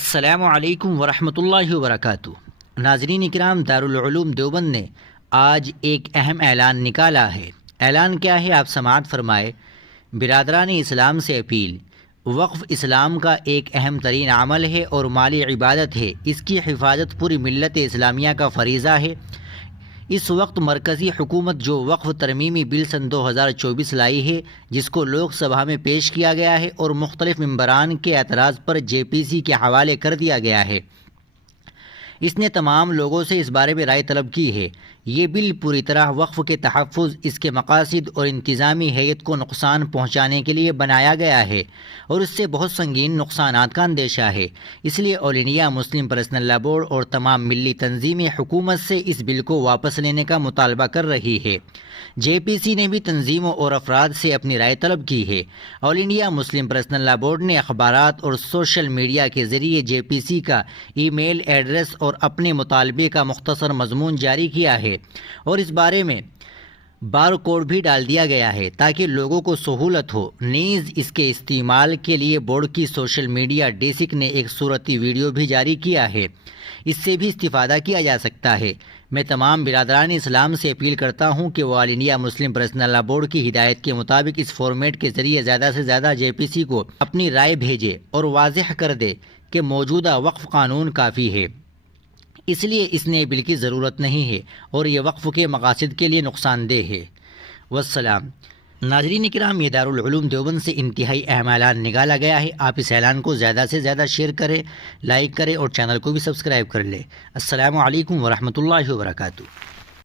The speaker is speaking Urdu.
السلام علیکم ورحمۃ اللہ وبرکاتہ۔ ناظرین اکرام، دارالعلوم دیوبند نے آج ایک اہم اعلان نکالا ہے۔ اعلان کیا ہے، آپ سماعت فرمائے۔ برادران اسلام سے اپیل۔ وقف اسلام کا ایک اہم ترین عمل ہے اور مالی عبادت ہے۔ اس کی حفاظت پوری ملت اسلامیہ کا فریضہ ہے۔ اس وقت مرکزی حکومت جو وقف ترمیمی بل سن 2024 لائی ہے، جس کو لوک سبھا میں پیش کیا گیا ہے اور مختلف ممبران کے اعتراض پر JPC کے حوالے کر دیا گیا ہے، اس نے تمام لوگوں سے اس بارے میں رائے طلب کی ہے۔ یہ بل پوری طرح وقف کے تحفظ، اس کے مقاصد اور انتظامی ہیئت کو نقصان پہنچانے کے لیے بنایا گیا ہے اور اس سے بہت سنگین نقصانات کا اندیشہ ہے۔ اس لیے آل انڈیا مسلم پرسنل لا بورڈ اور تمام ملی تنظیمیں حکومت سے اس بل کو واپس لینے کا مطالبہ کر رہی ہے۔ JPC نے بھی تنظیموں اور افراد سے اپنی رائے طلب کی ہے۔ آل انڈیا مسلم پرسنل لا بورڈ نے اخبارات اور سوشل میڈیا کے ذریعے JPC کا ای میل ایڈریس اور اپنے مطالبے کا مختصر مضمون جاری کیا ہے اور اس بارے میں بار کوڈ بھی ڈال دیا گیا ہے تاکہ لوگوں کو سہولت ہو۔ نیز اس کے استعمال کے لیے بورڈ کی سوشل میڈیا ڈیسک نے ایک صورتی ویڈیو بھی جاری کیا ہے، اس سے بھی استفادہ کیا جا سکتا ہے۔ میں تمام برادران اسلام سے اپیل کرتا ہوں کہ وہ آل انڈیا مسلم پرسنل لا بورڈ کی ہدایت کے مطابق اس فارمیٹ کے ذریعے زیادہ سے زیادہ JPC کو اپنی رائے بھیجے اور واضح کر دے کہ موجودہ وقف قانون کافی ہے، اس لیے اس نئے بل کی ضرورت نہیں ہے اور یہ وقف کے مقاصد کے لیے نقصان دہ ہے۔ والسلام۔ ناظرین کرام، یہ دارالعلوم دیوبند سے انتہائی اہم اعلان نکالا گیا ہے۔ آپ اس اعلان کو زیادہ سے زیادہ شیئر کریں، لائک کریں اور چینل کو بھی سبسکرائب کر لیں۔ السلام علیکم ورحمۃ اللہ وبرکاتہ۔